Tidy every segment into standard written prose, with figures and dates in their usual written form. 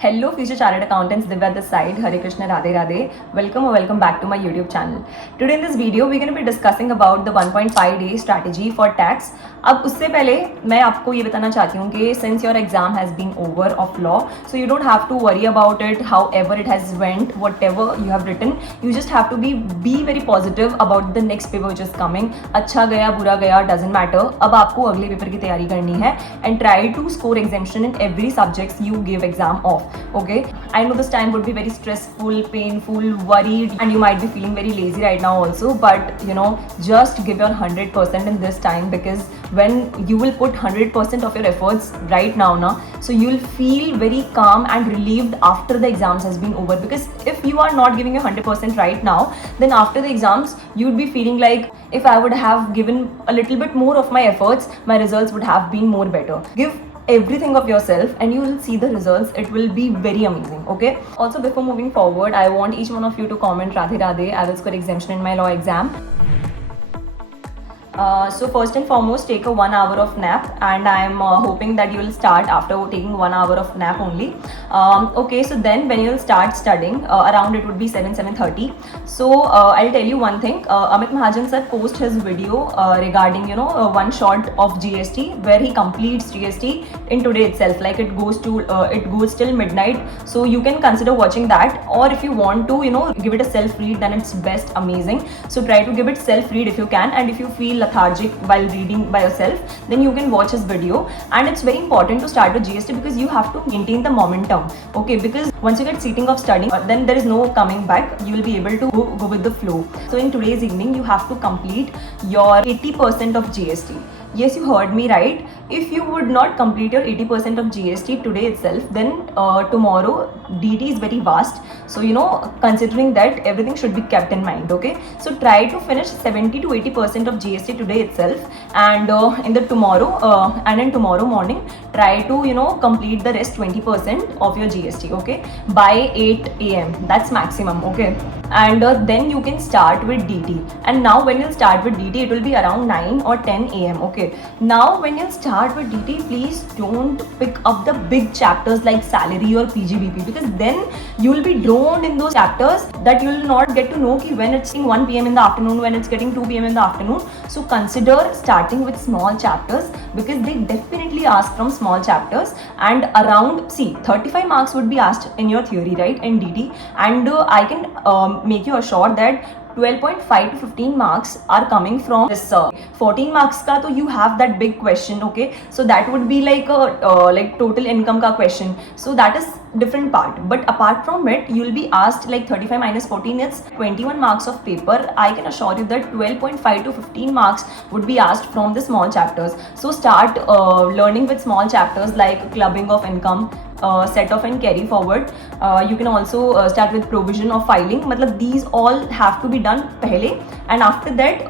Hello, future chartered accountants. Divya this side. Hare Krishna, Radhe Radhe. Welcome or welcome back to my YouTube channel. Today in this video, we're going to be discussing about the 1.5 day strategy for tax. अब उससे पहले मैं आपको ये बताना चाहती हूँ कि since your exam has been over of law, so you don't have to worry about it, however it has went, whatever you have written, you just have to be very positive about the next paper which is coming. अच्छा गया, बुरा गया, doesn't matter. अब आपको अगले paper की तैयारी करनी है and try to score exemption in every subjects you give exam of. Okay, I know this time would be very stressful, painful, worried, and you might be feeling very lazy right now also, but you know, just give your 100% in this time, because when you will put 100% of your efforts right now, so you will feel very calm and relieved after the exams has been over. Because if you are not giving your 100% right now, then after the exams you would be feeling like, if I would have given a little bit more of my efforts, my results would have been more better. Give everything of yourself and you will see the results. It will be very amazing. Okay, also before moving forward, I want each one of you to comment Radhe Radhe, I will score exemption in my law exam. So first and foremost, take a 1 hour of nap, and I am hoping that you will start after taking 1 hour of nap only. Okay, so then when you will start studying, around it would be 7:30. So I'll tell you one thing. Amit Mahajan sir post his video regarding one shot of GST, where he completes GST in today itself. Like it goes till midnight. So you can consider watching that, or if you want to give it a self read, then it's best amazing. So try to give it self read if you can, and if you feel lethargic while reading by yourself, then you can watch his video. And it's very important to start with GST because you have to maintain the momentum. Okay, because once you get seating of studying, then there is no coming back. You will be able to go with the flow. So in today's evening, you have to complete your 80% of GST. Yes, you heard me right. If you would not complete your 80% of GST today itself, then tomorrow DT is very vast. So considering that, everything should be kept in mind. Okay, so try to finish 70 to 80% of GST today itself, and in tomorrow morning, try to complete the rest 20% of your GST. Okay, by 8 a.m. That's maximum. Okay, and then you can start with DT. And now when you'll start with DT, it will be around 9 or 10 a.m. Okay, now when you'll start with DT, please don't pick up the big chapters like salary or PGBP, because then you will be drawn in those chapters that you will not get to know when it's 1 p.m. in the afternoon, when it's getting 2 p.m. in the afternoon. So consider starting with small chapters, because they definitely ask from small chapters, and around 35 marks would be asked in your theory, right, in DT. And I can make you assured that 12.5 to 15 marks are coming from this 14 marks ka, so you have that big question. Okay, so that would be like a like total income ka question, so that is different part. But apart from it, you will be asked like 35 minus 14, it's 21 marks of paper. I can assure you that 12.5 to 15 marks would be asked from the small chapters. So start learning with small chapters like clubbing of income, set off and carry forward. You can also start with provision of filing. Matlab these all have to be done pehle, and after that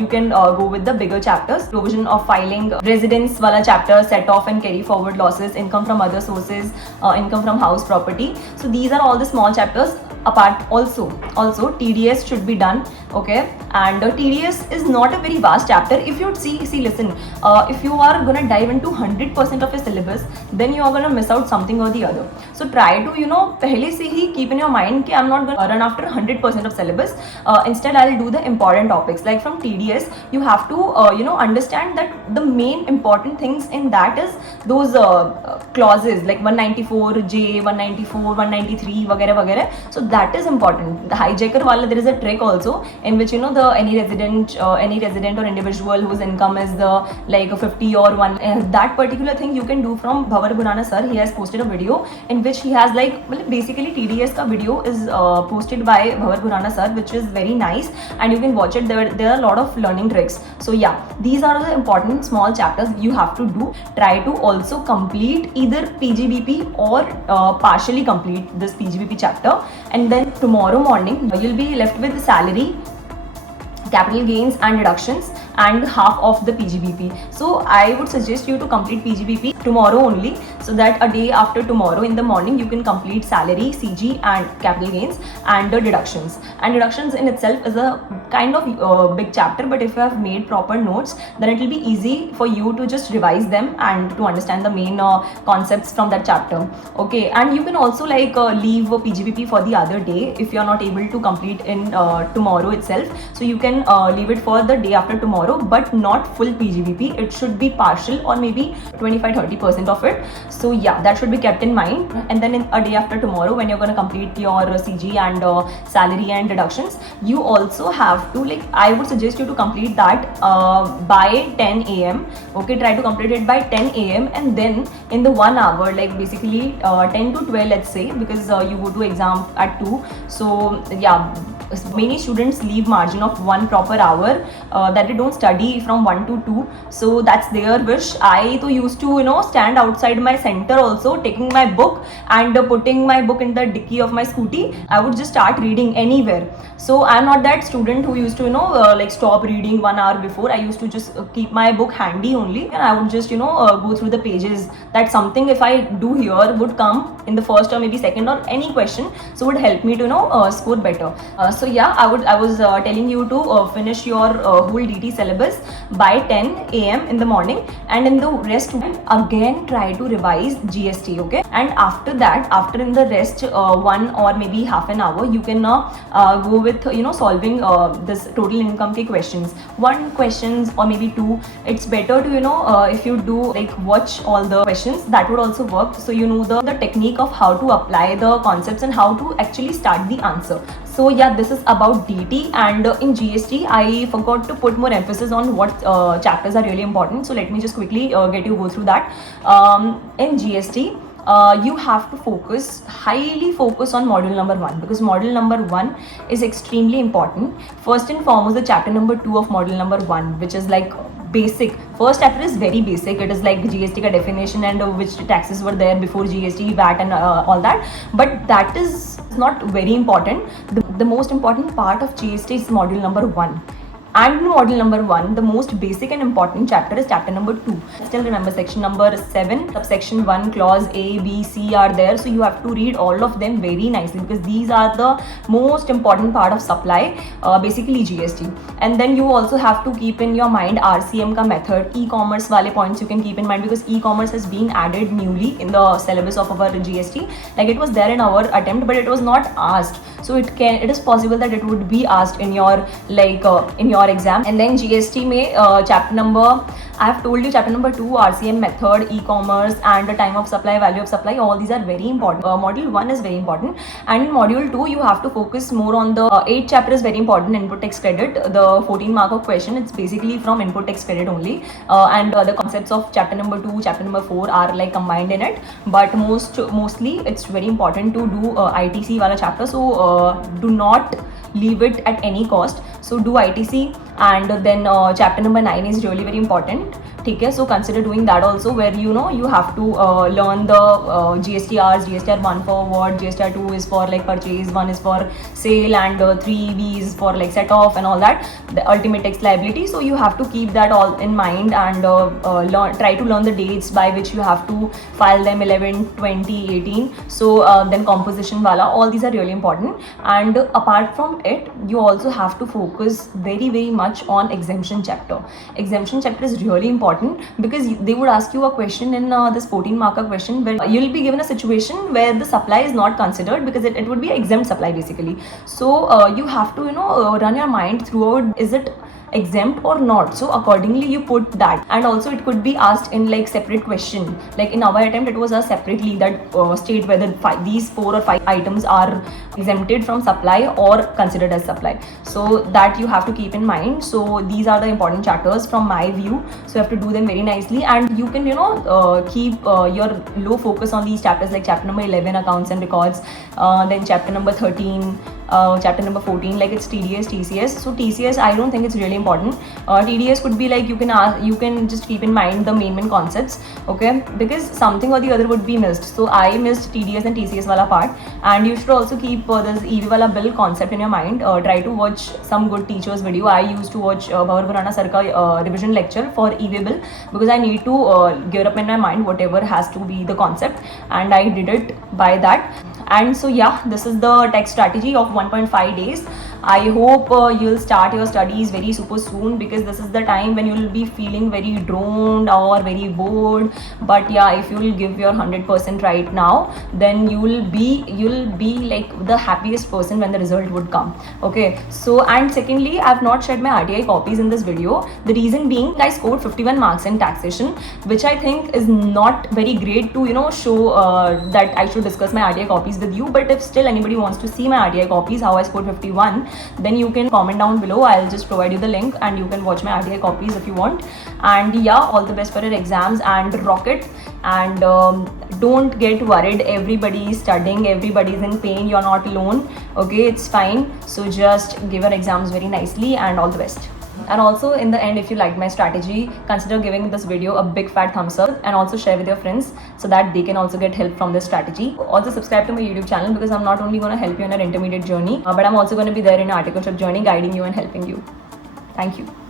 you can go with the bigger chapters: provision of filing, residence wala chapter, set off and carry forward losses, income from other sources, income from house property. So these are all the small chapters. Apart also TDS should be done. Okay, and TDS is not a very vast chapter. If you listen, if you are gonna dive into 100% of your syllabus, then you are gonna miss out something or the other. So try to pehle se hi keep in your mind ki I'm not gonna run after 100% of syllabus. Instead, I'll do the important topics. Like from TDS, you have to understand that the main important things in that is those clauses like 194J, 194, 193 वगैरह. So that is important. The hijacker wala, there is a trick also, in which any resident or individual whose income is the like 50 or 1, that particular thing you can do from Bhavar Gunana sir. He has posted a video in which he has basically TDS ka video is posted by Bhavar Gunana sir, which is very nice, and you can watch it. There are a lot of learning tricks. So yeah, these are the important small chapters you have to do. Try to also complete either PGBP or partially complete this PGBP chapter, and then tomorrow morning you'll be left with the salary, capital gains and deductions, and half of the PGBP. So I would suggest you to complete PGBP tomorrow only, so that a day after tomorrow in the morning you can complete salary, CG and capital gains and the deductions. And deductions in itself is a kind of big chapter, but if you have made proper notes, then it will be easy for you to just revise them and to understand the main concepts from that chapter. Okay, and you can also like leave PGBP for the other day if you are not able to complete in tomorrow itself. So you can leave it for the day after tomorrow, but not full PGBP. It should be partial or maybe 25-30% of it. So yeah, that should be kept in mind. And then in a day after tomorrow, when you're going to complete your CG and salary and deductions, you also have to, like, I would suggest you to complete that by 10 a.m. Okay, try to complete it by 10 a.m. and then in the 1 hour, like basically 10 to 12, let's say, because you go to exam at 2. So yeah, many students leave margin of 1 proper hour that they don't study from 1 to 2. So that's their wish. I too used to, stand outside my center also, taking my book and putting my book in the dicky of my scooty. I would just start reading anywhere. So I'm not that student who used to, like stop reading 1 hour before. I used to just keep my book handy only, and I would just, go through the pages. That something if I do here would come in the first or maybe second or any question, so would help me to score better. So yeah, I was telling you to finish your whole DT syllabus by 10 a.m. in the morning, and in the rest again try to revise GST. Okay, and after that, after in the rest 1 or maybe half an hour, you can go with solving this total income ke questions, 1 questions or maybe 2. It's better to if you do like watch all the questions, that would also work, so you know the technique of how to apply the concepts and how to actually start the answer. So yeah, this is about DT. And in GST, I forgot to put more emphasis on what chapters are really important. So let me just quickly get you go through that. In GST, you have to highly focus on module number 1, because module number 1 is extremely important. First and foremost, the chapter number 2 of module number 1, which is like basic. First chapter is very basic. It is like GST ka definition and which taxes were there before GST, VAT and all that. But that is not very important. The most important part of GST is module number 1. And in module number 1, the most basic and important chapter is chapter number 2. Still remember section number 7, subsection 1, clause A, B, C are there. So you have to read all of them very nicely, because these are the most important part of supply, basically GST. And then you also have to keep in your mind RCM ka method, e-commerce wale points you can keep in mind, because e-commerce has been added newly in the syllabus of our GST. Like it was there in our attempt, but it was not asked. So it is possible that it would be asked in your in your exam. And then GST में chapter number, I have told you, chapter number 2, RCM method, e-commerce and the time of supply, value of supply, all these are very important. Module 1 is very important, and in module 2 you have to focus more on the 8th chapter is very important, input tax credit. The 14 mark of question, it's basically from input tax credit only, and the concepts of chapter number 2, chapter number 4 are like combined in it, but mostly it's very important to do ITC wala chapter. So do not leave it at any cost. So do ITC, and then chapter number 9 is really very important. Okay, so consider doing that also, where you have to learn the GSTRs. GSTR 1 for what, GSTR 2 is for like purchase, 1 is for sale, and 3B is for like set off and all that, the ultimate tax liability. So you have to keep that all in mind, and try to learn the dates by which you have to file them, 11, 20, 18. So then composition wala, all these are really important. And apart from it, you also have to focus very much on exemption chapter. Exemption chapter is really important, because they would ask you a question in this 14 marker question, where you'll be given a situation where the supply is not considered, because it would be exempt supply basically. So you have to run your mind throughout, is it exempt or not? So accordingly you put that. And also it could be asked in like separate question, like in our attempt it was asked separately, that state whether these 4 or 5 items are exempted from supply or considered as supply. So that you have to keep in mind. So these are the important chapters from my view, so you have to do them very nicely. And you can keep your low focus on these chapters, like chapter number 11, accounts and records, then chapter number 13, chapter number 14, like it's TDS, TCS. So TCS, I don't think it's really important. TDS could be like you can just keep in mind the main concepts, okay, because something or the other would be missed. So I missed TDS and TCS wala part, and you should also keep this EV wala bill concept in your mind. Try to watch some good teachers video. I used to watch Bhavar Burana sir ka revision lecture for EV bill, because I need to gear up in my mind whatever has to be the concept, and I did it by that. And so yeah, this is the tech strategy of 1.5 days. I hope you'll start your studies very super soon, because this is the time when you'll be feeling very droned or very bored. But yeah, if you'll give your 100% right now, then you'll be like the happiest person when the result would come. Okay, so and secondly, I've not shared my RTI copies in this video. The reason being, I scored 51 marks in taxation, which I think is not very great to show that I should discuss my RTI copies with you. But if still anybody wants to see my RTI copies, how I scored 51, then you can comment down below. I'll just provide you the link and you can watch my RTI copies if you want. And yeah, all the best for your exams and rock it. And don't get worried, everybody is studying, everybody is in pain, you're not alone, okay, it's fine. So just give your exams very nicely and all the best. And also in the end, if you liked my strategy, consider giving this video a big fat thumbs up, and also share with your friends so that they can also get help from this strategy. Also subscribe to my YouTube channel, because I'm not only going to help you in your intermediate journey, but I'm also going to be there in your articleship journey, guiding you and helping you. Thank you.